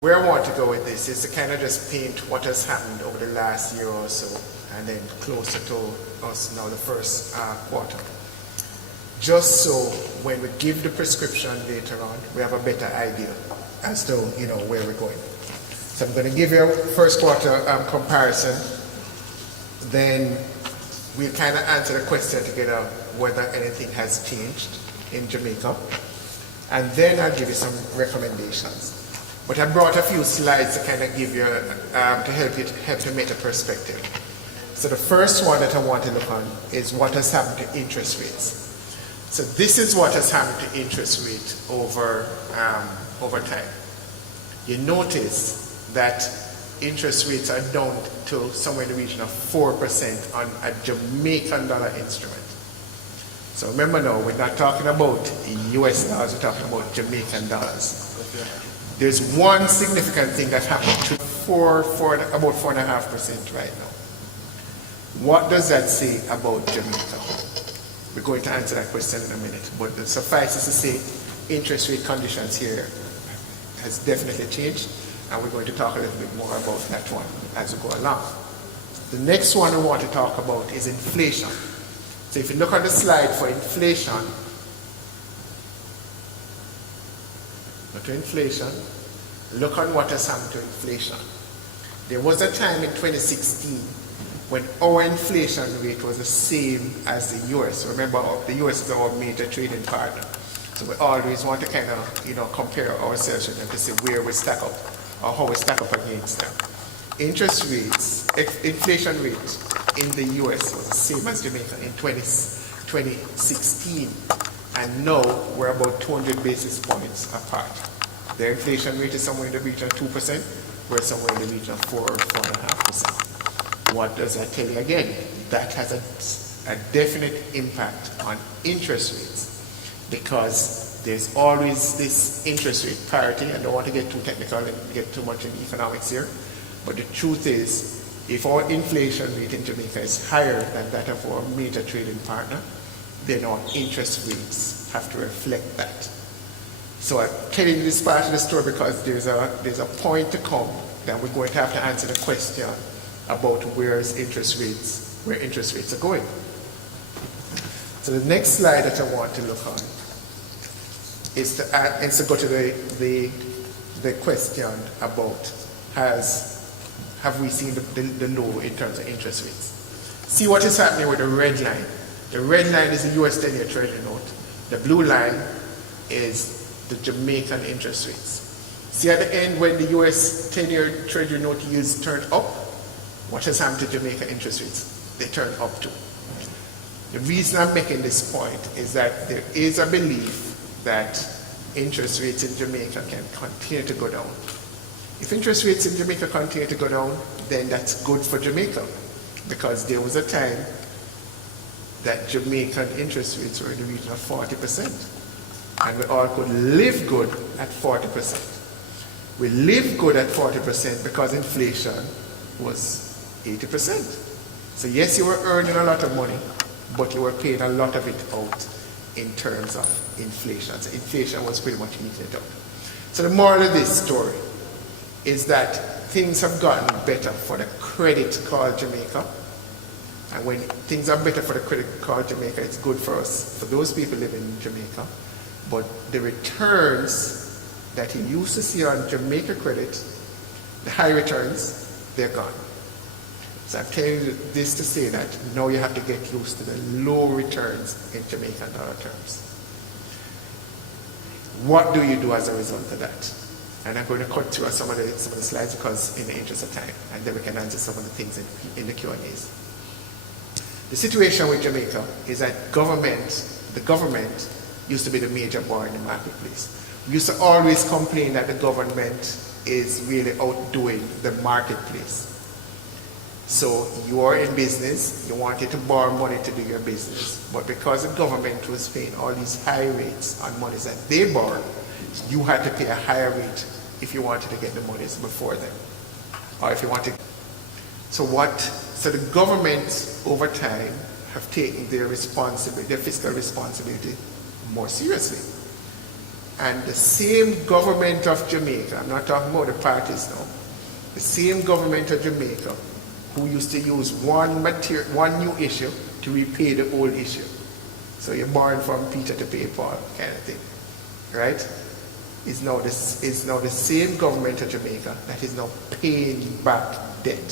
Where I want to go with this is to kind of just paint what has happened over the last year or so, and then closer to us now, the first quarter. Just so when we give the prescription later on, we have a better idea as to where we're going. So I'm going to give you a first quarter comparison. Then we'll kind of answer the question together whether anything has changed in Jamaica, and then I'll give you some recommendations. But I brought a few slides to kind of give you, to help to make a perspective. So the first one that I want to look on is what has happened to interest rates. So this is what has happened to interest rate over time. You notice that interest rates are down to somewhere in the region of 4% on a Jamaican dollar instrument. So remember now, we're not talking about US dollars, we're talking about Jamaican dollars. There's one significant thing that happened to about 4.5% right now. What does that say about Jamaica? We're going to answer that question in a minute, but suffice it to say, interest rate conditions here has definitely changed, and we're going to talk a little bit more about that one as we go along. The next one we want to talk about is inflation. So if you look at the slide for inflation, look on what has happened to inflation. There was a time in 2016 when our inflation rate was the same as the US. Remember, the US is our major trading partner. So we always want to kind of, compare ourselves with them to see where we stack up or how we stack up against them. Inflation rate in the US was the same as Jamaica in 2016. And now we're about 200 basis points apart. Their inflation rate is somewhere in the region of 2%, we're somewhere in the region of 4 or 4.5%. What does that tell you again? That has a definite impact on interest rates, because there's always this interest rate parity. I don't want to get too technical and get too much in economics here, but the truth is, if our inflation rate in Jamaica is higher than that of our major trading partner, then our interest rates have to reflect that. So I'm telling you this part of the story because there's a point to come that we're going to have to answer the question about where interest rates are going. So the next slide that I want to look on is to go to the question about have we seen the low in terms of interest rates. See what is happening with the red line. The red line is the US 10-year Treasury note. The blue line is the Jamaican interest rates. See at the end when the US 10-year Treasury note yields turn up, what has happened to Jamaica interest rates? They turn up too. The reason I'm making this point is that there is a belief that interest rates in Jamaica can continue to go down. If interest rates in Jamaica continue to go down, then that's good for Jamaica, because there was a time that Jamaican interest rates were in the region of 40%, and we all could live good at 40%. We live good at 40% because inflation was 80%. So yes, you were earning a lot of money, but you were paying a lot of it out in terms of inflation. So inflation was pretty much eating it up. So the moral of this story is that things have gotten better for the credit card Jamaica. And when things are better for the credit card Jamaica, it's good for us, for those people living in Jamaica. But the returns that you used to see on Jamaica credit, the high returns, they're gone. So I'm telling you this to say that now you have to get used to the low returns in Jamaican dollar terms. What do you do as a result of that? And I'm going to cut through some of the slides because in the interest of time, and then we can answer some of the things in the Q&As. The situation with Jamaica is that the government used to be the major bar in the marketplace. We used to always complain that the government is really outdoing the marketplace. So you are in business, you wanted to borrow money to do your business, but because the government was paying all these high rates on monies that they borrowed, you had to pay a higher rate if you wanted to get the monies before them, or if you wanted. So the government over time have taken their fiscal responsibility more seriously. And the same government of Jamaica, I'm not talking about the parties now, the same government of Jamaica who used to use one new issue to repay the old issue. So you're borrowing from Peter to pay Paul kind of thing, right? Is now the same government of Jamaica that is now paying back debt.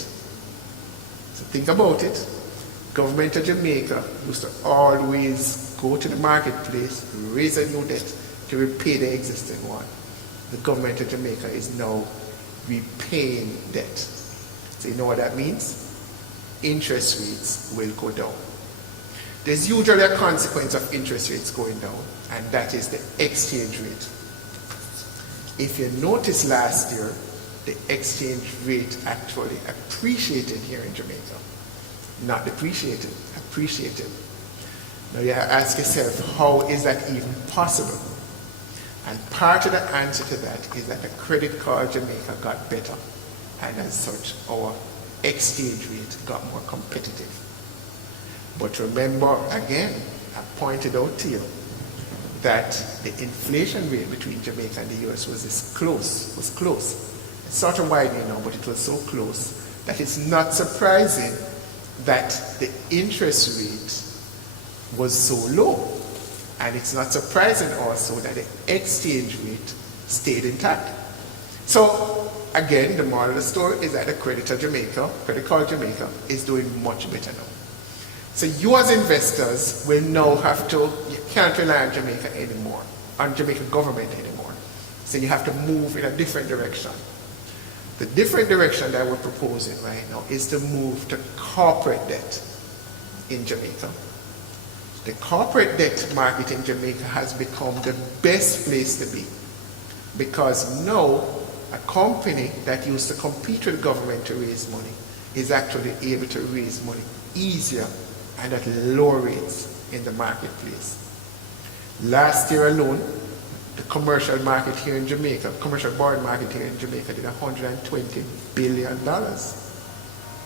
So think about it. Government of Jamaica used to always go to the marketplace, raise a new debt to repay the existing one. The government of Jamaica is now repaying debt. So you know what that means? Interest rates will go down. There's usually a consequence of interest rates going down, and that is the exchange rate. If you notice last year, the exchange rate actually appreciated here in Jamaica. Not depreciated, appreciated. Now you ask yourself, how is that even possible? And part of the answer to that is that the credit card Jamaica got better, and as such our exchange rate got more competitive. But remember again, I pointed out to you that the inflation rate between Jamaica and the US was close. It's sort of widening now, but it was so close that it's not surprising that the interest rate was so low. And it's not surprising also that the exchange rate stayed intact. So again, the moral of the story is that the credit card Jamaica is doing much better now. So you as investors will now you can't rely on Jamaica anymore, on Jamaican government anymore. So you have to move in a different direction. The different direction that we're proposing right now is to move to corporate debt in Jamaica. The corporate debt market in Jamaica has become the best place to be, because now a company that used to compete with government to raise money is actually able to raise money easier and at lower rates in the marketplace. Last year alone, the commercial market here in Jamaica, commercial bond market here in Jamaica did $120 billion,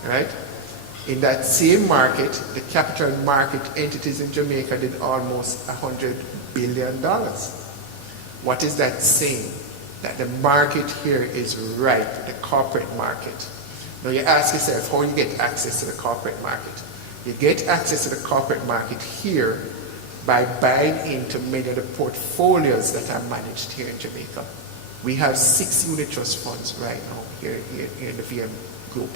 right? In that same market, the capital market entities in Jamaica did almost $100 billion. What is that saying? That the market here is ripe, the corporate market. Now you ask yourself, how you get access to the corporate market? You get access to the corporate market here by buying into many of the portfolios that are managed here in Jamaica. We have 6 unit trust funds right now here in the VM group.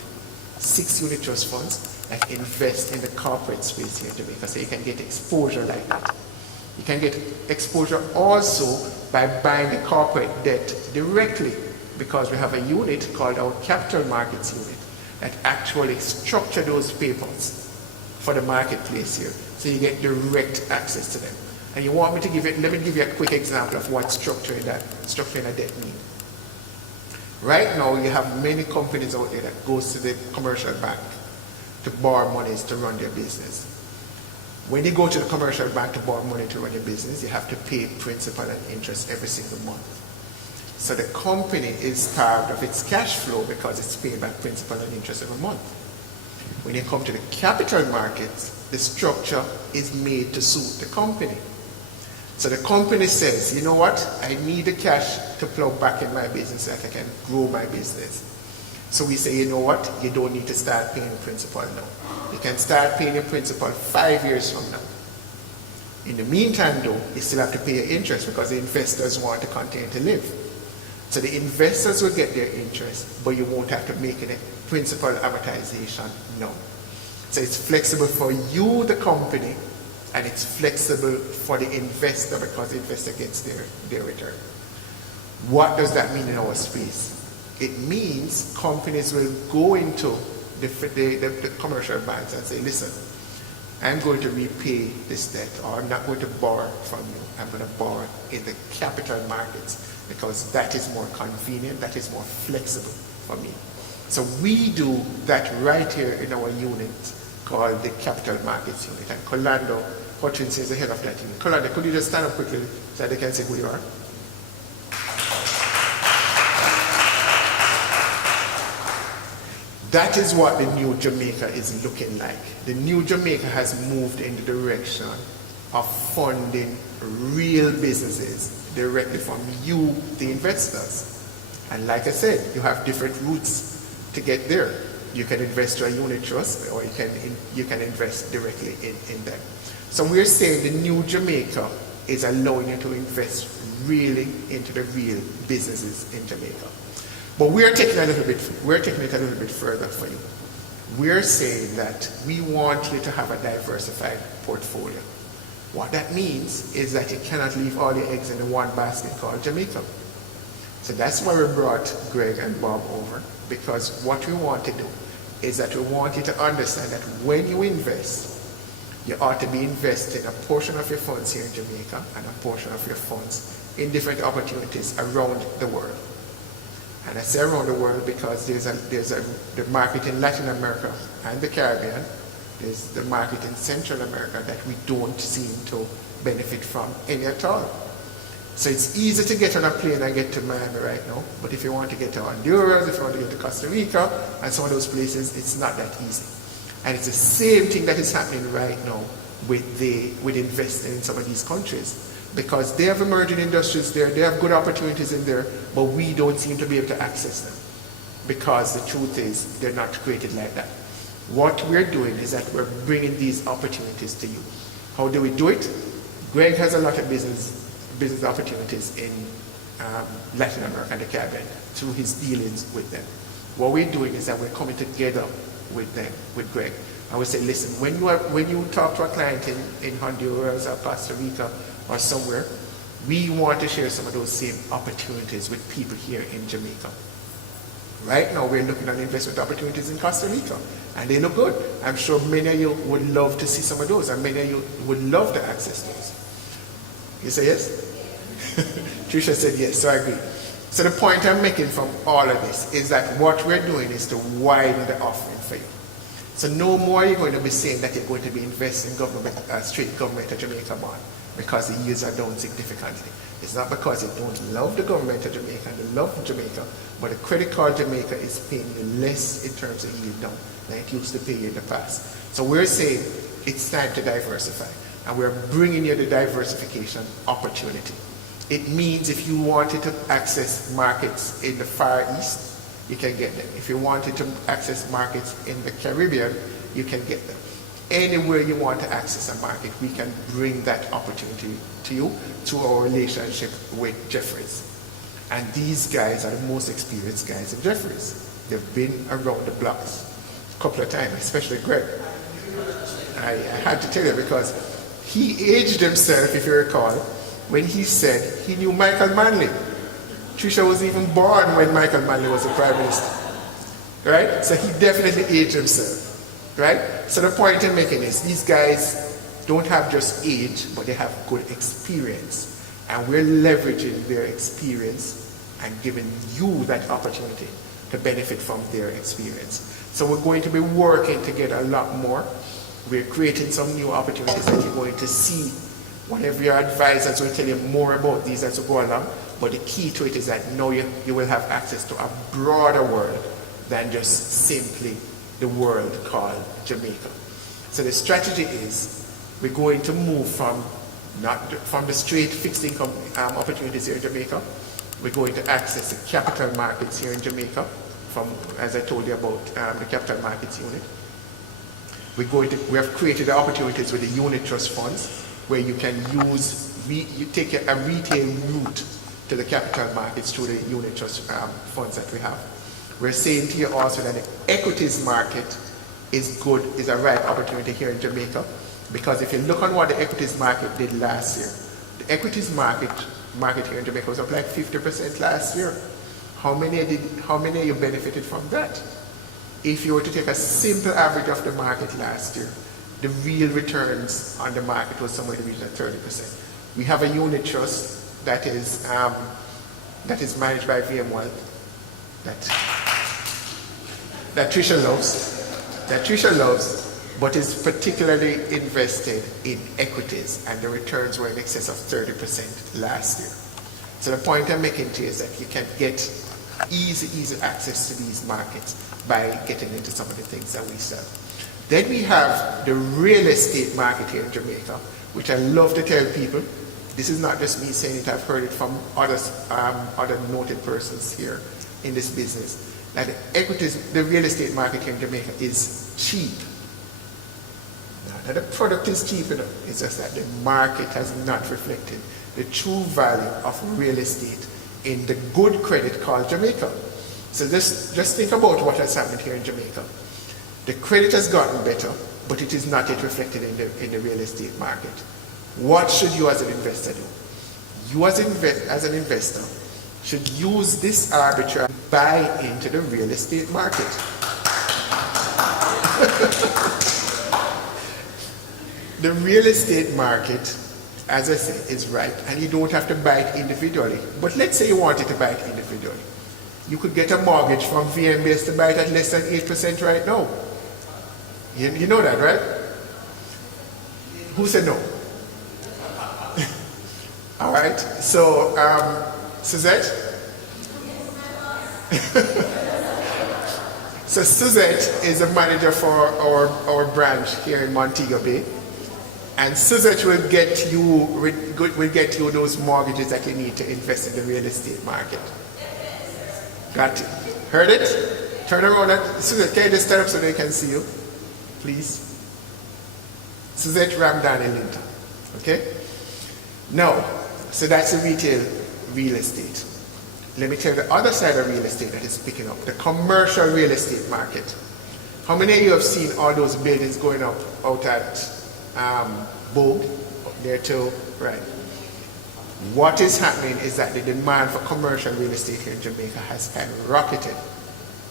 6 unit trust funds that invest in the corporate space here in Jamaica, so you can get exposure like that. You can get exposure also by buying the corporate debt directly, because we have a unit called our capital markets unit that actually structure those papers for the marketplace here, so you get direct access to them. And you want me to let me give you a quick example of what structuring a debt means. Right now, you have many companies out there that goes to the commercial bank to borrow monies to run their business. When you go to the commercial bank to borrow money to run your business, you have to pay principal and interest every single month. So the company is starved of its cash flow because it's paying back principal and interest every month. When you come to the capital markets, the structure is made to suit the company. So the company says, you know what, I need the cash to plug back in my business so that I can grow my business. So we say, you know what, you don't need to start paying principal now. You can start paying your principal 5 years from now. In the meantime though, you still have to pay your interest because the investors want to continue to live. So the investors will get their interest, but you won't have to make any principal amortization now. So it's flexible for you, the company, and it's flexible for the investor because the investor gets their return. What does that mean in our space? It means companies will go into the commercial banks and say, listen, I'm going to repay this debt, or I'm not going to borrow from you. I'm going to borrow in the capital markets because that is more convenient, that is more flexible for me. So we do that right here in our unit called the Capital Markets Unit. And Colando Hutchins is the head of that unit. Colando, could you just stand up quickly so they can see who you are? That is what the new Jamaica is looking like. The new Jamaica has moved in the direction of funding real businesses directly from you, the investors. And like I said, you have different routes to get there. You can invest through a unit trust, or you can invest directly in them. So we're saying the new Jamaica is allowing you to invest really into the real businesses in Jamaica. But we're taking it a little bit further for you. We're saying that we want you to have a diversified portfolio. What that means is that you cannot leave all your eggs in the one basket called Jamaica. So that's why we brought Greg and Bob over, because what we want to do is that we want you to understand that when you invest, you ought to be investing a portion of your funds here in Jamaica and a portion of your funds in different opportunities around the world. And I say around the world because there's the market in Latin America and the Caribbean. There's the market in Central America that we don't seem to benefit from any at all. So it's easy to get on a plane and get to Miami right now, but if you want to get to Honduras, if you want to get to Costa Rica, and some of those places, it's not that easy. And it's the same thing that is happening right now with investing in some of these countries. Because they have emerging industries there, they have good opportunities in there, but we don't seem to be able to access them. Because the truth is, they're not created like that. What we're doing is that we're bringing these opportunities to you. How do we do it? Greg has a lot of business opportunities in Latin America and the Caribbean through his dealings with them. What we're doing is that we're coming together with them, with Greg. And we say, listen, when you talk to a client in Honduras or Costa Rica or somewhere, we want to share some of those same opportunities with people here in Jamaica. Right now, we're looking at investment opportunities in Costa Rica, and they look good. I'm sure many of you would love to see some of those, and many of you would love to access those. You say yes? Tricia said yes, so I agree. So the point I'm making from all of this is that what we're doing is to widen the offering for you. So no more are you going to be saying that you're going to be investing in straight government of Jamaica bond because the yields are down significantly. It's not because you don't love the government of Jamaica and you love Jamaica, but the credit card Jamaica is paying you less in terms of yield down than it used to pay you in the past. So we're saying it's time to diversify, and we're bringing you the diversification opportunity. It means if you wanted to access markets in the Far East, you can get them. If you wanted to access markets in the Caribbean, you can get them. Anywhere you want to access a market, we can bring that opportunity to you through our relationship with Jefferies. And these guys are the most experienced guys in Jefferies. They've been around the blocks a couple of times, especially Greg. I had to tell you because he aged himself, if you recall, when he said he knew Michael Manley. Tricia was even born when Michael Manley was the Prime Minister. Right? So he definitely aged himself. Right? So the point I'm making is these guys don't have just age, but they have good experience. And we're leveraging their experience and giving you that opportunity to benefit from their experience. So we're going to be working together a lot more. We're creating some new opportunities that you're going to see. One of your advisors will tell you more about these as we go along. But the key to it is that now you will have access to a broader world than just simply the world called Jamaica. So the strategy is we're going to move from the straight fixed income opportunities here in Jamaica. We're going to access the capital markets here in Jamaica from, as I told you about the capital markets unit. We have created the opportunities with the unit trust funds where you can you take a retail route to the capital markets through the unit trust funds that we have. We're saying to you also that the equities market is a right opportunity here in Jamaica, because if you look on what the equities market did last year, the equities market here in Jamaica was up like 50% last year. How many of you benefited from that? If you were to take a simple average of the market last year, the real returns on the market was somewhere in the region of 30%. We have a unit trust that is managed by VM Wealth that Tricia loves, but is particularly invested in equities, and the returns were in excess of 30% last year. So the point I'm making to you is that you can get easy access to these markets by getting into some of the things that we sell. Then we have the real estate market here in Jamaica, which I love to tell people This is not just me saying it, I've heard it from other noted persons here in this business, that the real estate market here in Jamaica is cheap. Not that the product is cheap enough, it's just that the market has not reflected the true value of real estate in the good credit called Jamaica. So just think about what has happened here in Jamaica. The credit has gotten better, but it is not yet reflected in the real estate market. What should you as an investor do? You as an investor should use this arbitrage to buy into the real estate market. The real estate market, as I said, is right, and you don't have to buy it individually. But let's say you wanted to buy it individually. You could get a mortgage from VMBS to buy it at less than 8% right now. You know that, right? Who said no? All right, so Suzette? So Suzette is a manager for our branch here in Montego Bay. And Suzette will get you those mortgages that you need to invest in the real estate market. Got it? Heard it? Turn around. Suzette, can you just stand up so they can see you? Please. Suzette Ramdan in Linton. Okay? Now, so that's the retail real estate. Let me tell you the other side of real estate that is picking up, the commercial real estate market. How many of you have seen all those buildings going up out at Bow, there too, right? What is happening is that the demand for commercial real estate here in Jamaica has skyrocketed,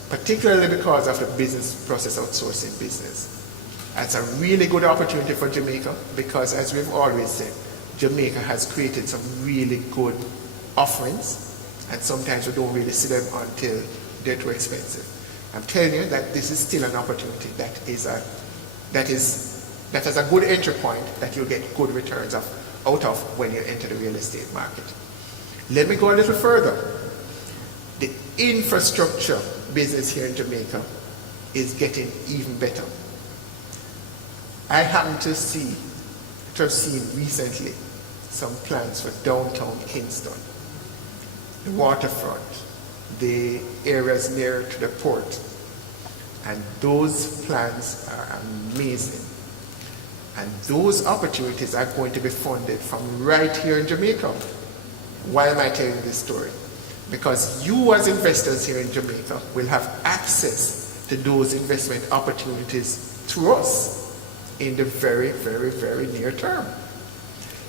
particularly because of the business process outsourcing business. That's a really good opportunity for Jamaica because, as we've always said, Jamaica has created some really good offerings, and sometimes we don't really see them until they're too expensive. I'm telling you that this is still an opportunity that has a good entry point that you'll get good returns out of when you enter the real estate market. Let me go a little further. The infrastructure business here in Jamaica is getting even better. I happen to have seen recently some plans for downtown Kingston, the waterfront, the areas near to the port, and those plans are amazing. And those opportunities are going to be funded from right here in Jamaica. Why am I telling this story? Because you as investors here in Jamaica will have access to those investment opportunities through us in the very, very, very near term.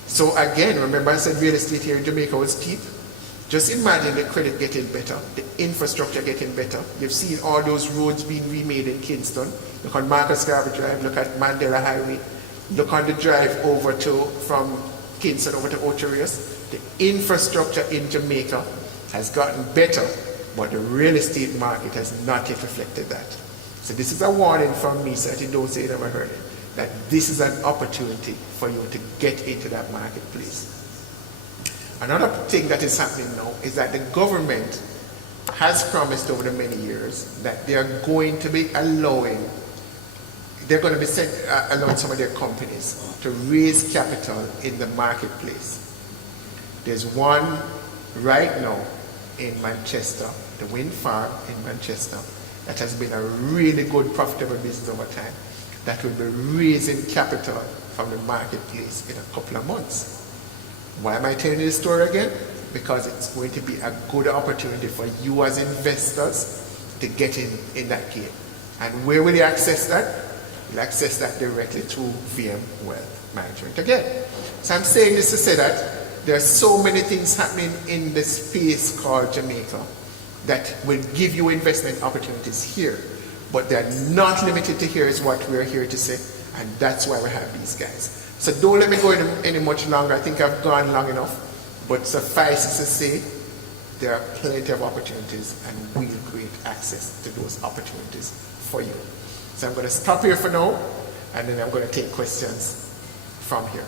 So again, remember I said real estate here in Jamaica was cheap? Just imagine the credit getting better, the infrastructure getting better. You've seen all those roads being remade in Kingston. Look on Marcus Garvey Drive, look at Mandela Highway. Look on the drive from Kingston over to Ocherius. The infrastructure in Jamaica has gotten better, but the real estate market has not yet reflected that. So this is a warning from me, so that you don't say you never heard it, that this is an opportunity for you to get into that marketplace. Another thing that is happening now is that the government has promised over the many years that they are going to be allowing some of their companies to raise capital in the marketplace. There's one right now in Manchester, the wind farm in Manchester, that has been a really good profitable business over time, that will be raising capital from the marketplace in a couple of months. Why am I telling you this story again? Because it's going to be a good opportunity for you as investors to get in that game. And where will you access that? You'll access that directly through VM Wealth Management again. So I'm saying this to say that there are so many things happening in the space called Jamaica that will give you investment opportunities here. But they're not limited to here is what we're here to say, and that's why we have these guys. So don't let me go any much longer. I think I've gone long enough, but suffice it to say, there are plenty of opportunities, and we'll create access to those opportunities for you. So I'm going to stop here for now, and then I'm going to take questions from here.